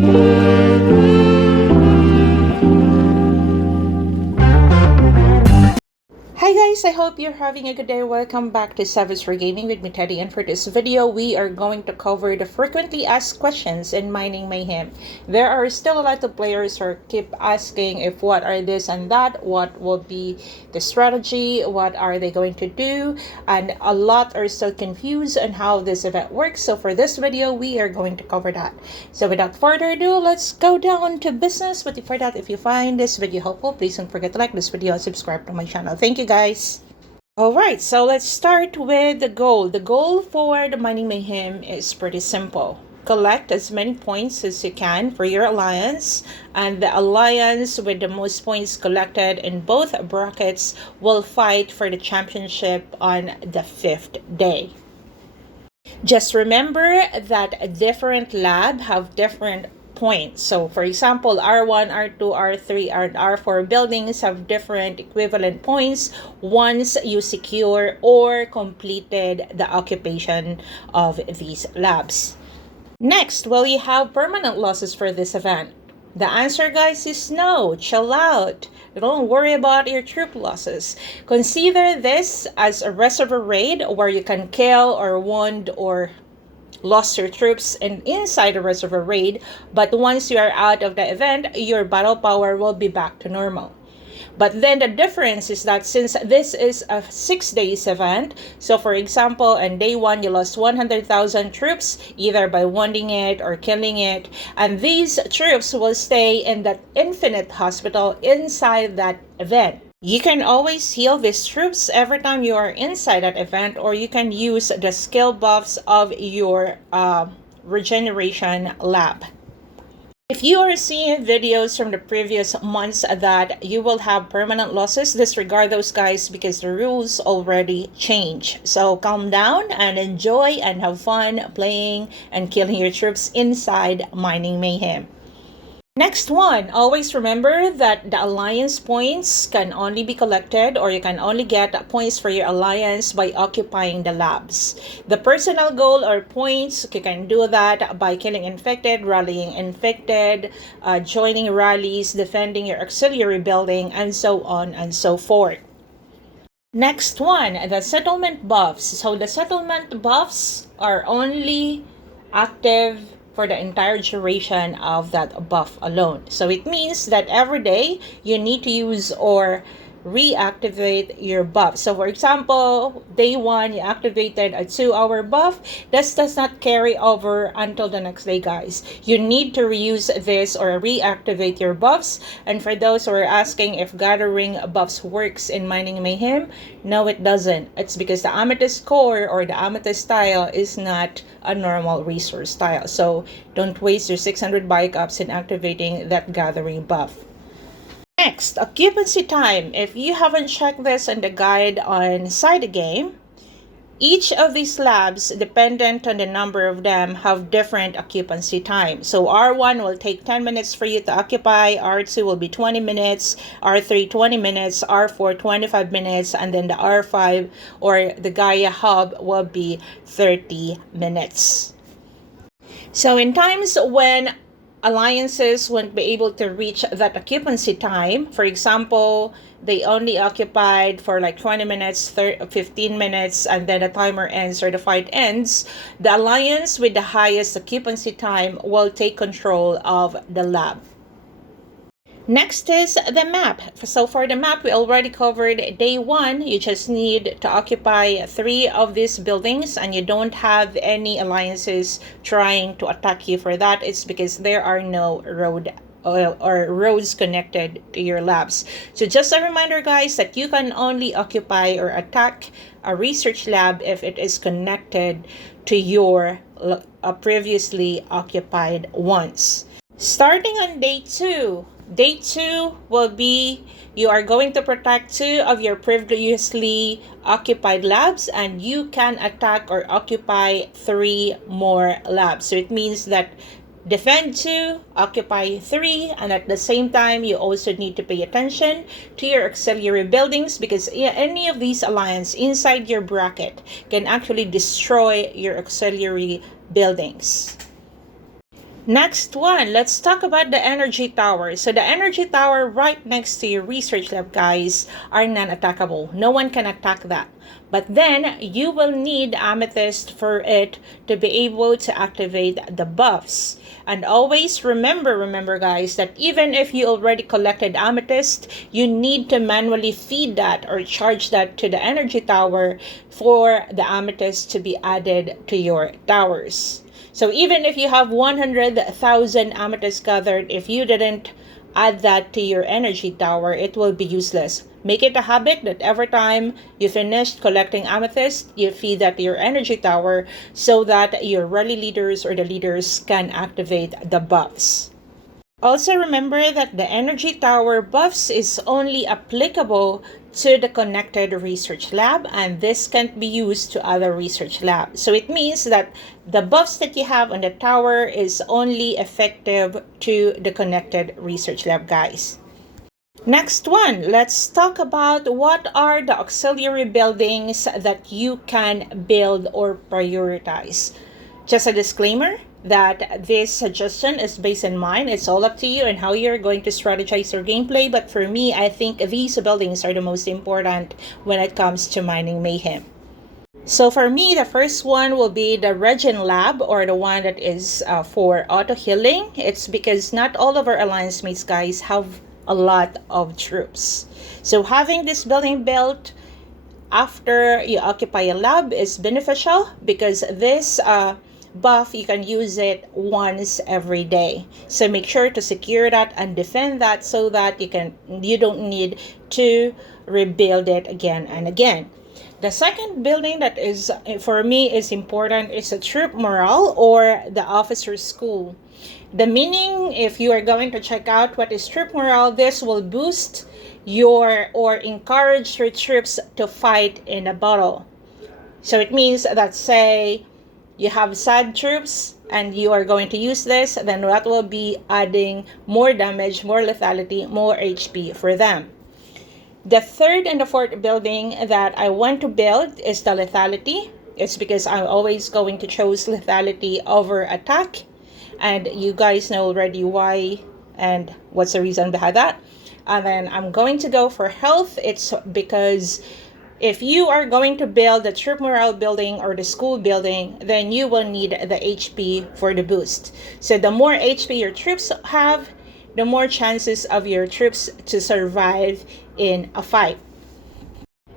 Hi guys, I hope you're having a good day. Welcome back to Savage for Gaming with me, Teddy, and for this video we are going to cover the frequently asked questions in Mining Mayhem. There are still a lot of players who keep asking if what are this and that, what will be the strategy, what are they going to do, and a lot are still confused on how this event works. So for this video we are going to cover that. So without further ado, let's go down to business. But before that, if you find this video helpful, please don't forget to like this video and subscribe to my channel. Thank you guys. Alright, so let's start with the goal. The goal for the Mining Mayhem is pretty simple. Collect as many points as you can for your alliance, and the alliance with the most points collected in both brackets will fight for the championship on the 5th day. Just remember that a different lab have different points. So for example, R1, R2, R3, and R4 buildings have different equivalent points once you secure or completed the occupation of these labs. Next, will you have permanent losses for this event? The answer, guys, is no. Chill out. Don't worry about your troop losses. Consider this as a reservoir raid where you can kill or wound or lost your troops inside the reservoir raid, but once you are out of the event, your battle power will be back to normal. But then the difference is that since this is a 6 days event, so for example, on day 1 you lost 100,000 troops either by wounding it or killing it, and these troops will stay in that infinite hospital inside that event. You can always heal these troops every time you are inside that event, or you can use the skill buffs of your regeneration lab. If you are seeing videos from the previous months that you will have permanent losses, disregard those, guys, because the rules already change. So calm down and enjoy and have fun playing and killing your troops inside Mining Mayhem. Next one, always remember that the alliance points can only be collected, or you can only get points for your alliance by occupying the labs. The personal goal or points, you can do that by killing infected, rallying infected, joining rallies, defending your auxiliary building, and so on and so forth. Next one, the settlement buffs. So the settlement buffs are only active for the entire duration of that buff alone. So it means that every day you need to use or reactivate your buff. So for example, day 1 you activated a 2-hour buff. This does not carry over until the next day, guys. You need to reuse this or reactivate your buffs. And for those who are asking if gathering buffs works in Mining Mayhem, no, it doesn't. It's because the amethyst core or the amethyst tile is not a normal resource tile. So don't waste your 600 backups in activating that gathering buff. Next, occupancy time. If you haven't checked this in the guide on side the game, each of these labs, dependent on the number of them, have different occupancy time. So R1 will take 10 minutes for you to occupy, R2 will be 20 minutes, R3 20 minutes, R4 25 minutes, and then the R5 or the Gaia hub will be 30 minutes. So in times when alliances won't be able to reach that occupancy time, for example, they only occupied for like 20 minutes, 15 minutes, and then the timer ends or the fight ends, the alliance with the highest occupancy time will take control of the lab. Next is the map. So for the map, we already covered day 1. You just need to occupy 3 of these buildings, and you don't have any alliances trying to attack you for that. It's because there are no roads connected to your labs. So just a reminder, guys, that you can only occupy or attack a research lab if it is connected to your previously occupied ones. Starting on day 2. Day 2 will be you are going to protect 2 of your previously occupied labs, and you can attack or occupy 3 more labs. So it means that defend 2, occupy 3, and at the same time you also need to pay attention to your auxiliary buildings, because any of these alliance inside your bracket can actually destroy your auxiliary buildings. Next one, let's talk about the energy tower. So the energy tower right next to your research lab, guys, are non-attackable. No one can attack that. But then you will need amethyst for it to be able to activate the buffs. And always remember guys, that even if you already collected amethyst, you need to manually feed that or charge that to the energy tower for the amethyst to be added to your towers. So even if you have 100,000 amethyst gathered, if you didn't add that to your energy tower, it will be useless. Make it a habit that every time you finished collecting amethyst, you feed that to your energy tower so that your rally leaders or the leaders can activate the buffs. Also remember that the energy tower buffs is only applicable to the connected research lab, and this can't be used to other research labs. So it means that the buffs that you have on the tower is only effective to the connected research lab, guys. Next one, let's talk about what are the auxiliary buildings that you can build or prioritize. Just a disclaimer that this suggestion is based on mine. It's all up to you and how you're going to strategize your gameplay. But for me, I think these buildings are the most important when it comes to Mining Mayhem. So for me, the first one will be the Regen Lab, or the one that is for auto healing. It's because not all of our alliance mates, guys, have a lot of troops. So having this building built after you occupy a lab is beneficial because this buff, you can use it once every day. So make sure to secure that and defend that so that you don't need to rebuild it again and again. The second building that is for me is important is a troop morale or the officer school. The meaning, if you are going to check out what is troop morale, this will boost your or encourage your troops to fight in a battle. So it means that, say you have sad troops and you are going to use this, then that will be adding more damage, more lethality, more HP for them. The third and the fourth building that I want to build is the lethality. It's because I'm always going to choose lethality over attack. And you guys know already why and what's the reason behind that. And then I'm going to go for health. It's because if you are going to build the troop morale building or the school building, then you will need the HP for the boost. So the more HP your troops have, the more chances of your troops to survive in a fight.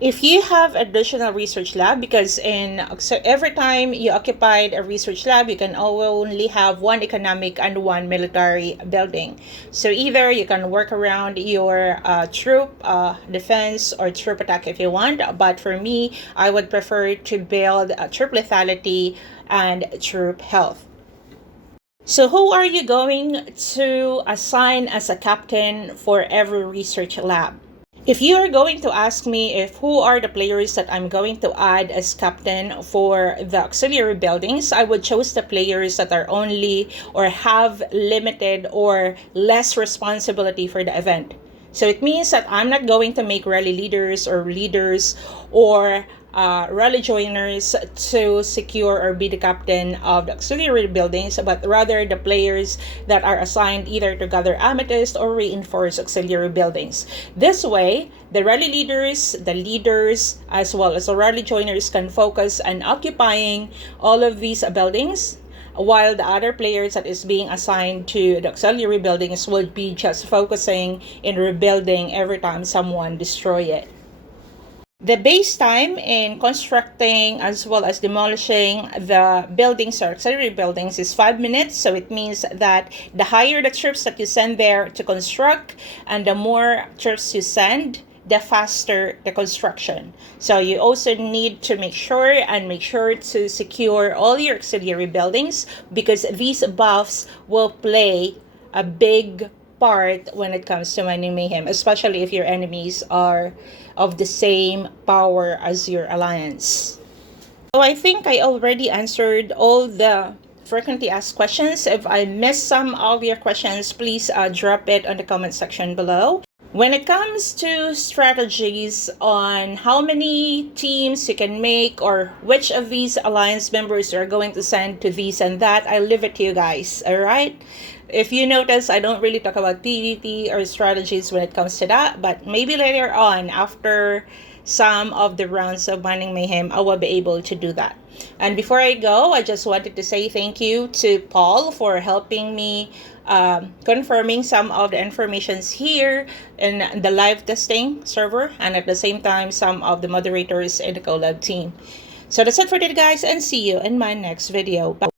If you have additional research lab, because every time you occupied a research lab, you can only have one economic and one military building. So either you can work around your troop defense or troop attack if you want. But for me, I would prefer to build a troop lethality and troop health. So who are you going to assign as a captain for every research lab? If you are going to ask me if who are the players that I'm going to add as captain for the auxiliary buildings, I would choose the players that are only or have limited or less responsibility for the event. So it means that I'm not going to make rally leaders or rally joiners to secure or be the captain of the auxiliary buildings, but rather the players that are assigned either to gather amethyst or reinforce auxiliary buildings. This way, the rally leaders, the leaders, as well as the rally joiners can focus on occupying all of these buildings, while the other players that is being assigned to the auxiliary buildings would be just focusing in rebuilding every time someone destroy it. The base time in constructing as well as demolishing the buildings or auxiliary buildings is 5 minutes. So it means that the higher the troops that you send there to construct and the more troops you send, the faster the construction. So you also need to make sure to secure all your auxiliary buildings because these buffs will play a big part when it comes to Mining Mayhem, especially if your enemies are of the same power as your alliance. So I think I already answered all the frequently asked questions. If I missed some of your questions, please drop it on the comment section below. When it comes to strategies on how many teams you can make or which of these alliance members are going to send to these and that, I leave it to you guys, alright? If you notice, I don't really talk about PvP or strategies when it comes to that, but maybe later on, after some of the rounds of Mining Mayhem, I will be able to do that. And before I go, I just wanted to say thank you to Paul for helping me confirming some of the informations here in the live testing server, and at the same time, some of the moderators in the collab team. So that's it for today, guys, and see you in my next video. Bye.